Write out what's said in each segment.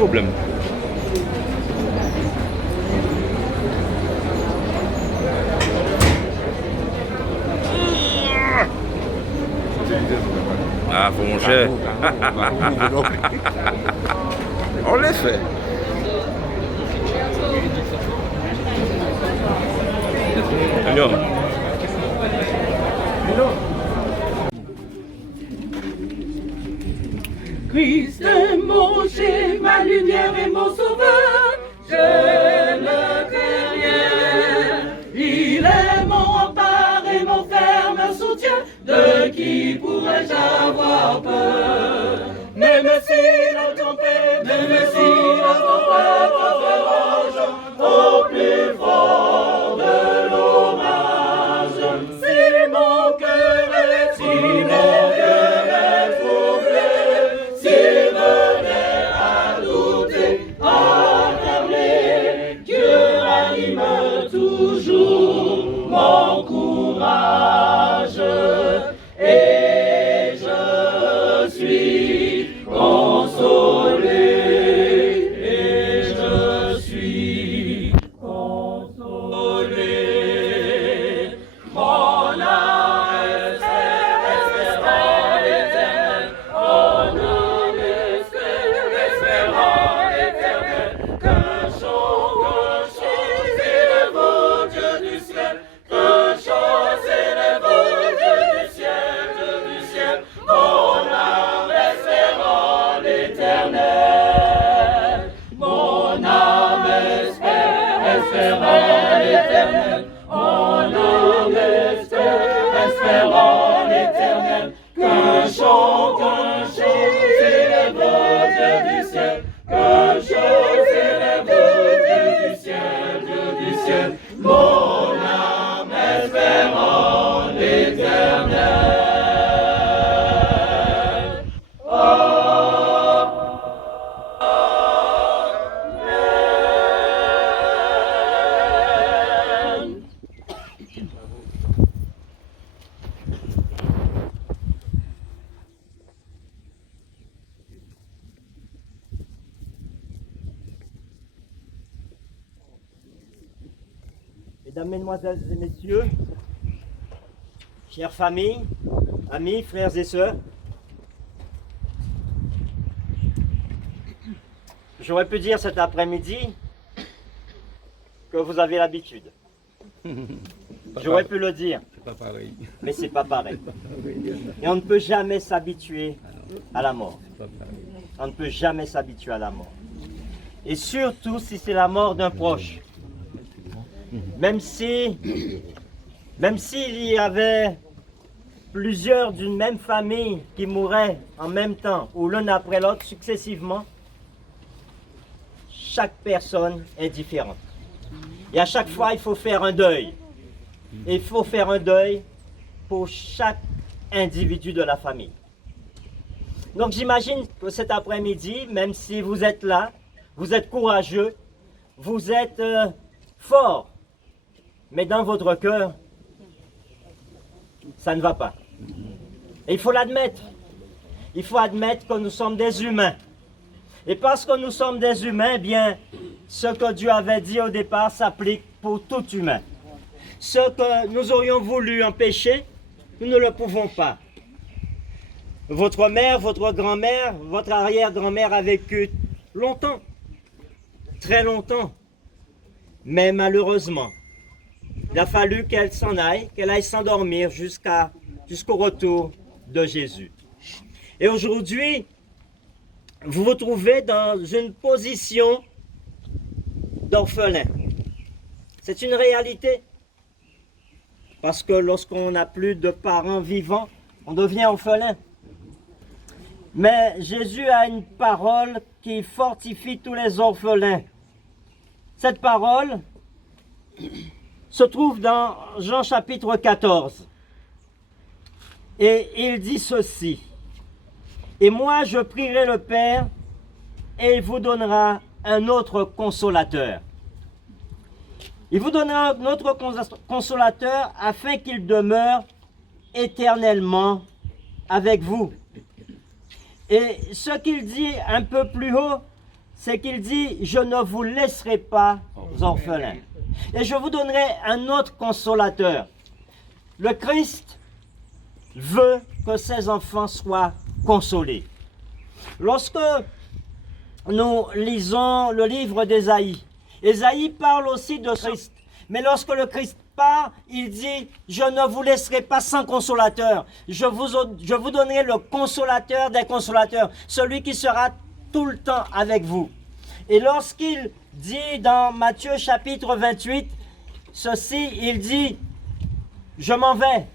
problème. Ah, faut mon cher. On les fait. Non. Christ est mon chef, ma lumière et mon sauveur, je ne crains rien. Il est mon rempart et mon ferme soutien, de qui pourrais-je avoir peur? Même si la tempête, s'affrange au plus fort de l'orage, si mon cœur est troublé, toujours mon courage et je suis consolé et je suis consolé. Mon âme espère en l'éternel, mon âme espère en l'éternel, qu'un chant s'élève au Dieu du ciel, qu'un chant s'élève au Dieu du ciel, mon âme espère en l'éternel, mon âme espère en l'éternel, mon âme espère en l'éternel, qu'un chant s'élève au Dieu du ciel, qu'un chant s'élève au Dieu du ciel, mon âme espère en l'éternel. Amen. Mesdames, Mesdemoiselles et Messieurs, chères familles, amis, frères et sœurs, j'aurais pu dire cet après-midi que vous avez l'habitude. J'aurais pu le dire, C'est pas pareil. mais c'est pas pareil. Et on ne peut jamais s'habituer à la mort. On ne peut jamais s'habituer à la mort. Et surtout si c'est la mort d'un proche. Même s'il y avait plusieurs d'une même famille qui mouraient en même temps ou l'un après l'autre successivement, chaque personne est différente. Et à chaque fois, il faut faire un deuil. Et il faut faire un deuil pour chaque individu de la famille. Donc j'imagine que cet après-midi, même si vous êtes là, vous êtes courageux, vous êtes fort, mais dans votre cœur, ça ne va pas. Et il faut l'admettre. Il faut admettre que nous sommes des humains. Et parce que nous sommes des humains, eh bien, ce que Dieu avait dit au départ s'applique pour tout humain. Ce que nous aurions voulu empêcher, nous ne le pouvons pas. Votre mère, votre grand-mère, votre arrière-grand-mère a vécu longtemps, très longtemps. Mais malheureusement, il a fallu qu'elle s'en aille, qu'elle aille s'endormir jusqu'au retour de Jésus. Et aujourd'hui, vous vous trouvez dans une position d'orphelin. C'est une réalité. Parce que lorsqu'on n'a plus de parents vivants, on devient orphelin. Mais Jésus a une parole qui fortifie tous les orphelins. Cette parole se trouve dans Jean chapitre 14. Et il dit ceci. Et moi je prierai le Père et il vous donnera un autre consolateur. Il vous donnera un autre consolateur afin qu'il demeure éternellement avec vous. Et ce qu'il dit un peu plus haut, c'est qu'il dit, je ne vous laisserai pas orphelins. Et je vous donnerai un autre consolateur. Le Christ veut que ses enfants soient consolés. Lorsque nous lisons le livre d'Ésaïe, Ésaïe parle aussi de Christ. Mais lorsque le Christ part, il dit, je ne vous laisserai pas sans consolateur. Je vous donnerai le consolateur des consolateurs, celui qui sera tout le temps avec vous. Et lorsqu'il dit dans Matthieu chapitre 28, ceci, il dit, je m'en vais,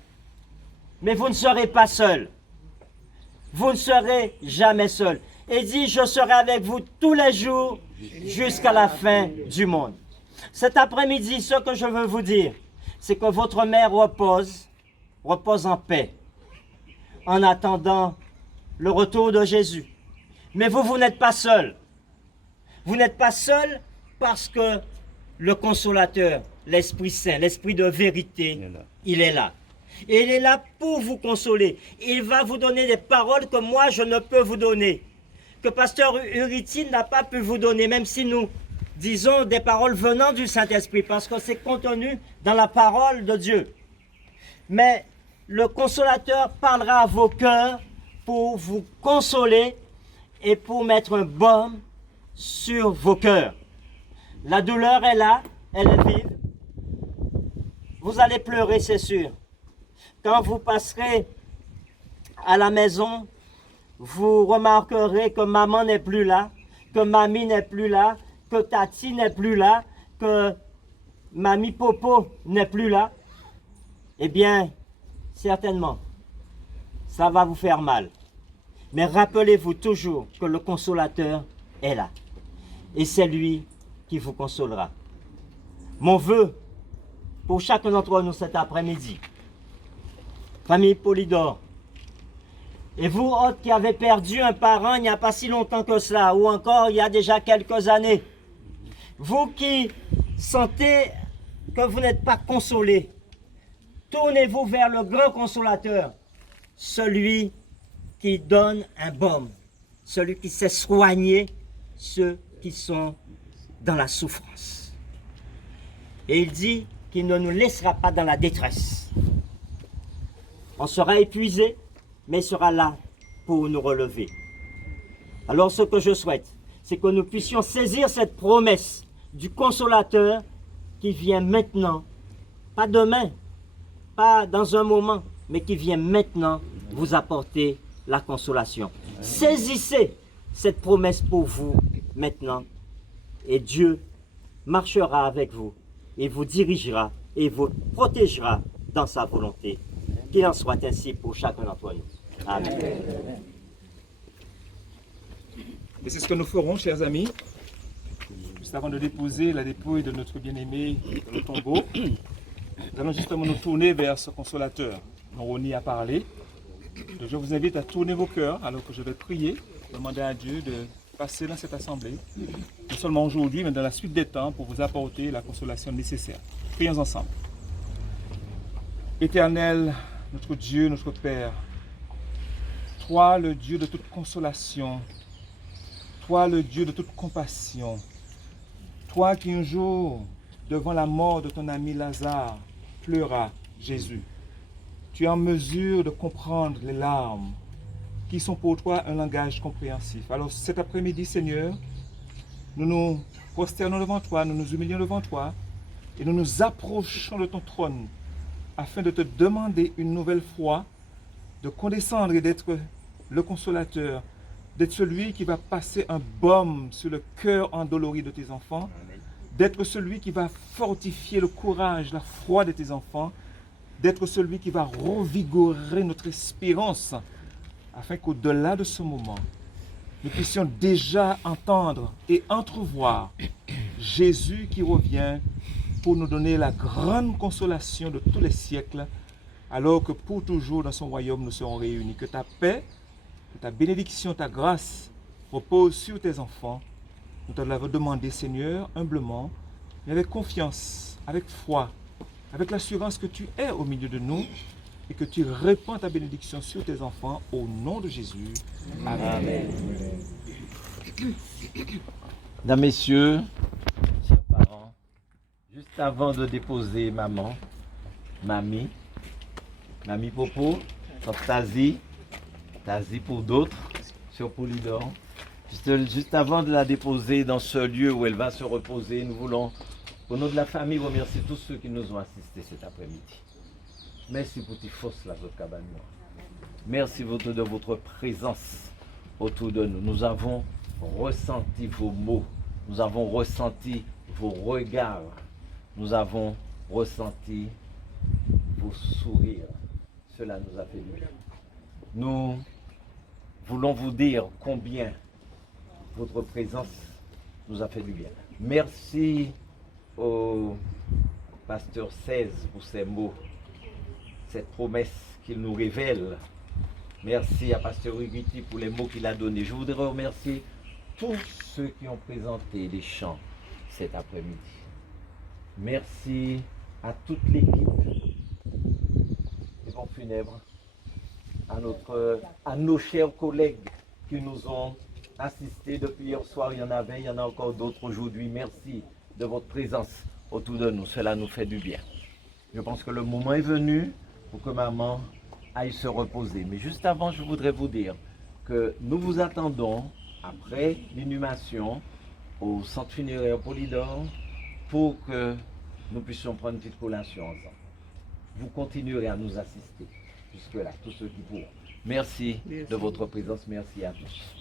mais vous ne serez pas seuls. Vous ne serez jamais seuls. Et il dit, je serai avec vous tous les jours jusqu'à la fin du monde. Cet après-midi, ce que je veux vous dire, c'est que votre mère repose en paix, en attendant le retour de Jésus. Mais vous n'êtes pas seul. Vous n'êtes pas seul parce que le consolateur, l'Esprit Saint, l'Esprit de vérité, il est là. Et il est là pour vous consoler. Il va vous donner des paroles que moi je ne peux vous donner, que pasteur Uriti n'a pas pu vous donner, même si nous disons des paroles venant du Saint-Esprit, parce que c'est contenu dans la parole de Dieu. Mais le consolateur parlera à vos cœurs pour vous consoler et pour mettre un baume sur vos cœurs. La douleur est là, elle est vive. Vous allez pleurer, c'est sûr. Quand vous passerez à la maison, vous remarquerez que maman n'est plus là, que mamie n'est plus là, que tati n'est plus là, que mamie Popo n'est plus là. Eh bien, certainement, ça va vous faire mal. Mais rappelez-vous toujours que le consolateur est là. Et c'est lui qui vous consolera. Mon vœu pour chacun d'entre nous cet après-midi, famille Polydore, et vous autres qui avez perdu un parent il n'y a pas si longtemps que cela, ou encore il y a déjà quelques années, vous qui sentez que vous n'êtes pas consolés, tournez-vous vers le grand consolateur, celui qui donne un baume, celui qui sait soigner ceux qui sont dans la souffrance. Et il dit qu'il ne nous laissera pas dans la détresse. On sera épuisé, mais il sera là pour nous relever. Alors ce que je souhaite, c'est que nous puissions saisir cette promesse du consolateur qui vient maintenant, pas demain, pas dans un moment, mais qui vient maintenant vous apporter la consolation. Saisissez cette promesse pour vous maintenant, et Dieu marchera avec vous, et vous dirigera, et vous protégera dans sa volonté. Qu'il en soit ainsi pour chacun d'entre nous. Amen. Et c'est ce que nous ferons, chers amis, juste avant de déposer la dépouille de notre bien-aimé dans le tombeau. Nous allons justement nous tourner vers ce consolateur dont Ronnie a parlé. Donc je vous invite à tourner vos cœurs alors que je vais prier, demander à Dieu de passer dans cette assemblée, non seulement aujourd'hui, mais dans la suite des temps, pour vous apporter la consolation nécessaire. Prions ensemble. Éternel, notre Dieu, notre Père, toi le Dieu de toute consolation, toi le Dieu de toute compassion, toi qui un jour, devant la mort de ton ami Lazare, pleura Jésus. Tu es en mesure de comprendre les larmes qui sont pour toi un langage compréhensif. Alors cet après-midi, Seigneur, nous nous prosternons devant toi, nous nous humilions devant toi et nous nous approchons de ton trône afin de te demander une nouvelle fois de condescendre et d'être le consolateur, d'être celui qui va passer un baume sur le cœur endolori de tes enfants, d'être celui qui va fortifier le courage, la foi de tes enfants, d'être celui qui va revigorer notre espérance, afin qu'au-delà de ce moment, nous puissions déjà entendre et entrevoir Jésus qui revient pour nous donner la grande consolation de tous les siècles, alors que pour toujours dans son royaume nous serons réunis. Que ta paix, que ta bénédiction, ta grâce repose sur tes enfants. Nous te l'avons demandé, Seigneur, humblement, mais avec confiance, avec foi, avec l'assurance que tu es au milieu de nous et que tu répands ta bénédiction sur tes enfants au nom de Jésus. Amen. Amen. Mesdames, Messieurs, chers parents, juste avant de déposer mamie Popo, Tazi pour d'autres, sur Polydor, juste avant de la déposer dans ce lieu où elle va se reposer, nous voulons, au nom de la famille, remercier tous ceux qui nous ont assistés cet après-midi. Merci pour tes forces, la votre cabane. Merci de votre présence autour de nous. Nous avons ressenti vos mots, nous avons ressenti vos regards, nous avons ressenti vos sourires. Cela nous a fait du bien. Nous voulons vous dire combien votre présence nous a fait du bien. Merci au pasteur 16 pour ces mots, cette promesse qu'il nous révèle. Merci à pasteur Uguiti pour les mots qu'il a donnés. Je voudrais remercier tous ceux qui ont présenté les chants cet après-midi. Merci à toute l'équipe des pompes funèbres, à nos chers collègues qui nous ont assistés depuis hier soir. Il y en a encore d'autres aujourd'hui. Merci de votre présence autour de nous. Cela nous fait du bien. Je pense que le moment est venu pour que maman aille se reposer. Mais juste avant, je voudrais vous dire que nous vous attendons après l'inhumation au centre funéraire Polydor pour que nous puissions prendre une petite collation ensemble. Vous continuerez à nous assister jusque-là, tous ceux qui pourront. Merci de votre présence, merci à tous.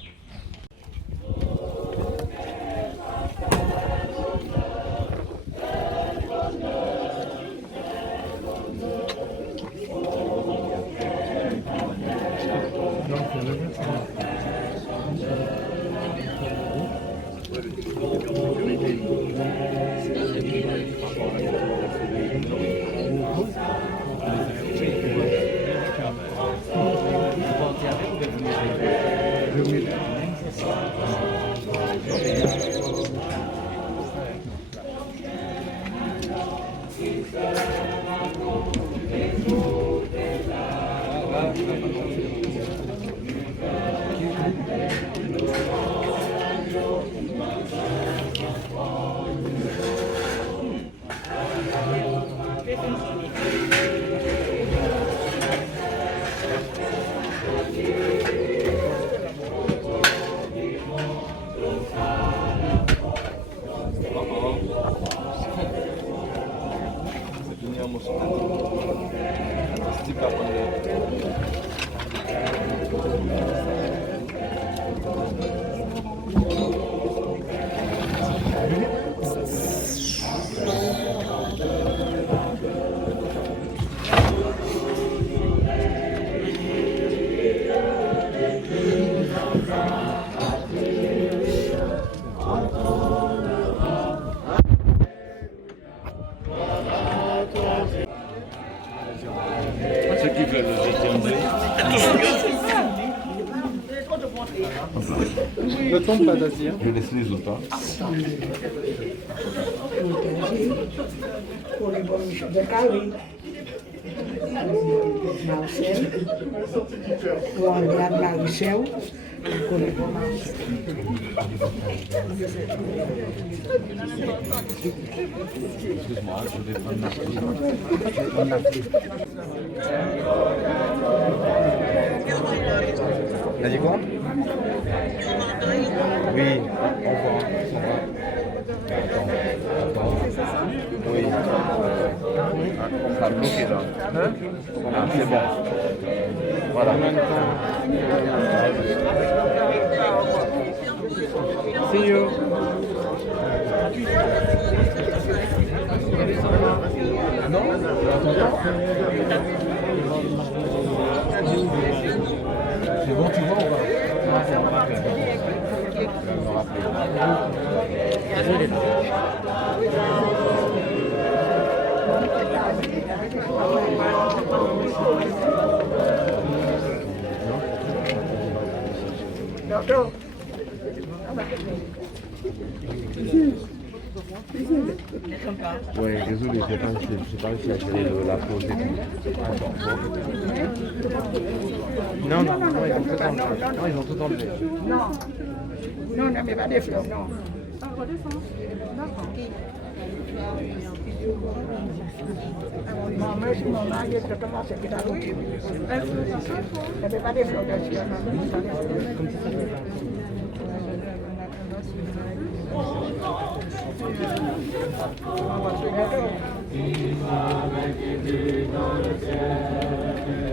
Je laisse les autres. Pour les bonnes de Calais, Marcel, pour André Marichel, pour les bonnes. Excuse-moi, je vais prendre ma prise. T'as dit quoi? Oui, au revoir. Oui. Ça a bloqué là. Ah, c'est bon. Voilà. See you. Non, c'est bon, tu vois ou pas? Ah, c'est bon. Ouais, désolé, j'ai pas réussi à gérer la pause et tout. Non, ils ont tout enlevé. Non, non, mais pas des fleurs, non. Non, mais si mon mari est commencé à faire il n'y avait pas des fleurs dessus. Il m'avait guidé dans le ciel.